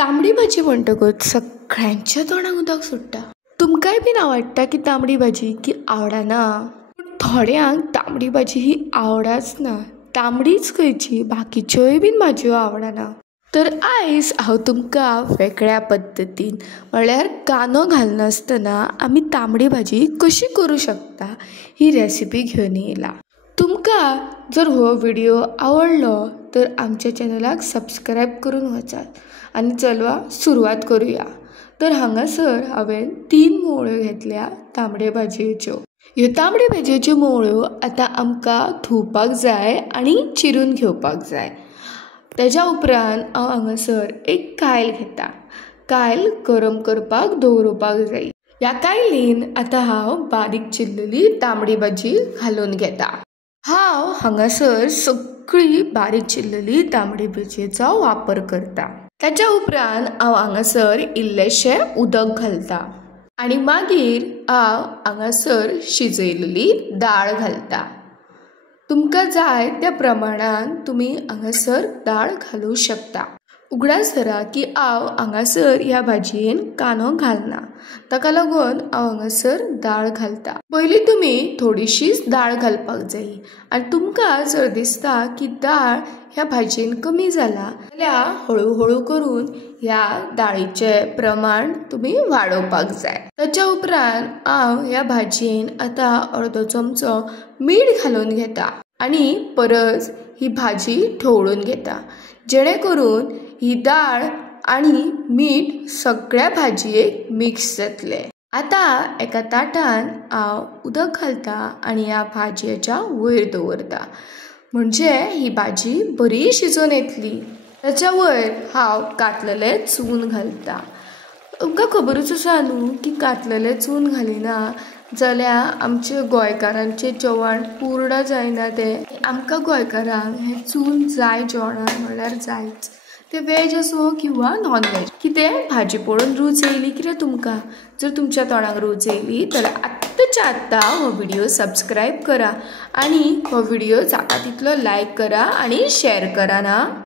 तांबडी भाजी म्हणटकच सगळ्यांच्या तोंडाक उदक सुट्टा। तुमकांय बीन आवडटा की तांबडी भाजी की आवडना? पूण थोड्यांक तांबडी भाजी ही आवडच ना। तांबडीच खंयची बाकीच्योय बीन भाजयो आवडना। तर आयज हांव तुमकां वेगळ्या पद्दतीन म्हळ्यार कांदो घालनासतना आमी तांबडी भाजी कशी करूं शकता ही रेसिपी घेवन येयला। तुमकां जर हो व्हिडिओ आवडलो तर आमच्या चॅनलाक सबस्क्राईब करून वचात आनी चलवा सुरवात करूया। तर हांगासर हांवें 3 मोवळ्यो घेतल्या तांबडे भाजयेच्यो। ह्यो तांबडे भाजयेच्यो मोवळ्यो आतां आमकां धुवपाक जाय आनी चिरून घेवपाक जाय। तेज्या उपरांत हांव हांगासर एक कायल घेता। कायल गरम करपाक दवरुपाक जाय। ह्या कायलीन आतां हांव बारीक चिरलेली तांबडी भाजी घालून घेता। हांव हांगासर सगळी बारीक चिरलेली तांबडी भाजयेचो वापर करता। ताच्या उपरांत हांव हांगासर इल्लेशें उदक घालता आनी मागीर हांव हांगासर शिजयलेली दाळ घालता। तुमकां जाय त्या प्रमाणान तुमी हांगासर दाळ घालूं शकता। उगडास धरा की हांव हांगासर ह्या भाजयेन कांदो घालना, ताका लागून हांव हांगासर दाळ घालता। पयलीं तुमी थोडीशीच दाळ घालपाक जाय आनी तुमकां जर दिसता की दाळ ह्या भाजयेन कमी जाला जाल्यार हळू हळू करून ह्या दाळीचें प्रमाण तुमी वाडोवपाक जाय। ताच्या उपरांत हांव ह्या भाजयेन आतां अर्दो चमचो मीठ घालून घेता आनी परत ही भाजी ढवळून घेता, जेणे करून ही दाळ आनी मीठ सगळ्या भाजयेक मिक्स जातले। आतां एका ताटान हांव उदक घालता आनी ह्या भाजयेच्या वयर दवरता, म्हणजे ही भाजी बरी शिजून येतली। ताच्या वयर हांव कातलेलें चून घालता। तुमकां खबरूच आसा न्हू की कातलेलें चून घालिना जाल्यार आमचे गोंयकारांचें जेवण पूर्ण जायना तें। आमकां गोंयकारांक हें चून जाय जेवणान म्हणल्यार जायच, तें वेज असो किंवा नॉन वेज। कितें भाजी पळोवन रूच येयली कितें तुमकां? जर तुमच्या तोंडाक रूच येयली जाल्यार आत्ताच्या आत्तां हो व्हिडिओ सबस्क्राईब करा आनी हो व्हिडिओ जाता तितलो लायक करा आनी शेअर करा ना।